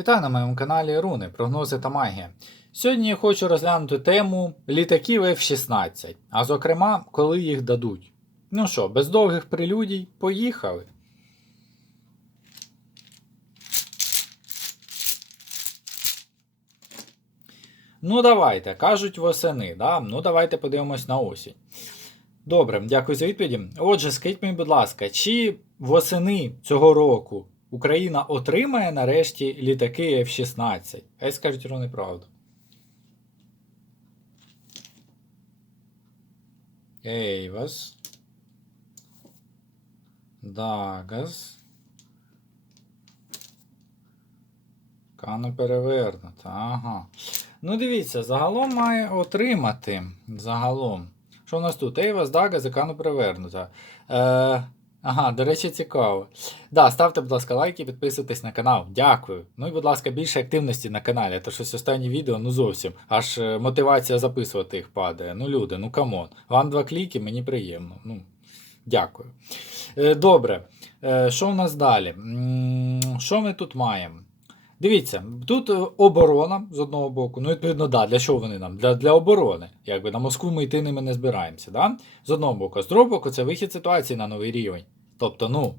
Вітаю на моєму каналі Руни, прогнози та магія. Сьогодні я хочу розглянути тему літаків F-16, а зокрема, коли їх дадуть. Ну що, без довгих прелюдій, поїхали. Ну, давайте, кажуть восени, да? ну давайте подивимось на осінь. Добре, дякую за відповіді. Отже, скажіть мені, будь ласка, чи восени цього року Україна отримає нарешті літаки F-16? Хай скажуть вони правду. Ейвас. Дагас. Кано перевернута. Ага. Ну, дивіться, загалом має отримати. Загалом. Що у нас тут? Ейвас, Дагас і Кано перевернута. Е, ага, до речі, цікаво. Да, ставте, будь ласка, лайки, підписуйтесь на канал. Дякую. Ну і, будь ласка, більше активності на каналі, то щось останні відео, ну зовсім. Аж е, мотивація записувати їх падає. Ну, люди, ну камон. Вам два кліки, мені приємно. Ну, дякую. Е, добре. Е, що у нас далі? Що ми тут маємо? Дивіться, тут е, оборона з одного боку. Ну, відповідно, да, для чого вони нам? Для, для оборони. Якби на Москву ми йти ними не збираємося. Да? З одного боку. З другого боку, це вихід ситуації на новий рівень. Тобто, ну,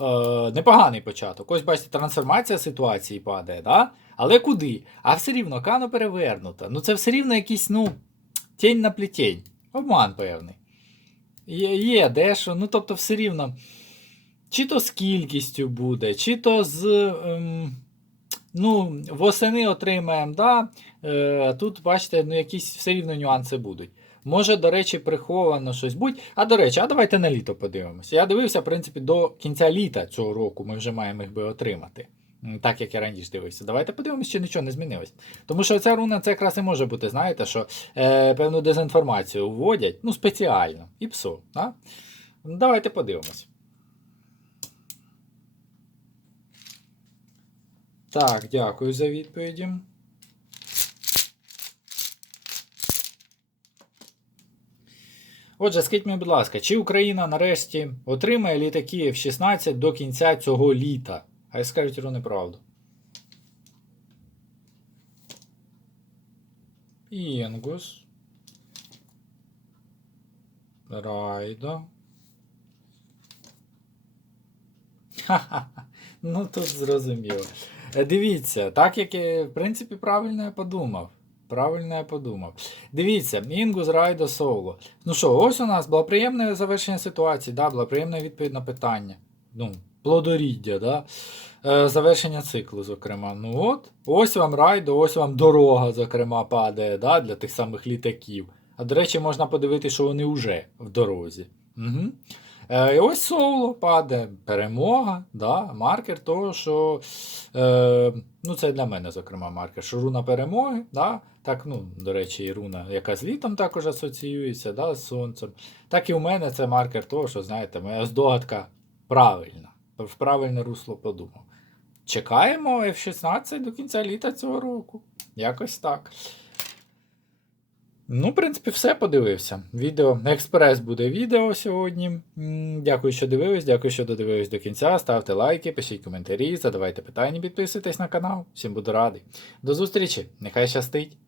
е, непоганий початок. Ось бачите, трансформація ситуації падає, да? але куди? А все рівно кано перевернута. Ну, це все рівно якийсь, ну, тінь на плетінь. Обман певний. Є, є дещо, ну тобто, все рівно. Чи то з кількістю буде, чи то з. Ем, Ну, восени отримаємо, да. Е, тут, бачите, ну, якісь все рівно нюанси будуть. Може, до речі, приховано щось будь. А до речі, а давайте на літо подивимося. Я дивився, в принципі, до кінця літа цього року ми вже маємо їх би отримати. Так як я раніше дивився. Давайте подивимося, чи нічого не змінилось. Тому що ця руна це якраз і може бути, знаєте, що е, певну дезінформацію вводять, ну, спеціально, і псо. Да? Давайте подивимось. Так, дякую за відповіді. Отже, скажіть мені, будь ласка, чи Україна нарешті отримає літаки F-16 до кінця цього літа? Хай скажуть вони правду. Інгус. Райдо. Ха-ха. Ну тут зрозуміло. Е, Дивіться, так як я, в принципі, правильно я подумав. Правильно я подумав. Дивіться, Інгус Райдо Соло. Ну що, ось у нас було приємне завершення ситуації, да, була приємна відповідь на питання. Ну, плодоріддя, да? Е, завершення циклу, зокрема. Ну от, ось вам райдо, ось вам дорога, зокрема, падає да, для тих самих літаків. А до речі, можна подивитися, що вони вже в дорозі. Угу. Е, і ось соло падає, перемога, да, маркер того, що е, ну це для мене, зокрема, маркер, що руна перемоги, да, так, ну, до речі, і руна, яка з літом також асоціюється, да, з сонцем. Так і у мене це маркер того, що, знаєте, моя здогадка правильна, в правильне русло подумав. Чекаємо F-16 до кінця літа цього року. Якось так. Ну, в принципі, все подивився. Відео експрес буде відео сьогодні. Дякую, що дивились, дякую, що додивились до кінця. Ставте лайки, пишіть коментарі, задавайте питання, підписуйтесь на канал. Всім буду радий. До зустрічі! Нехай щастить!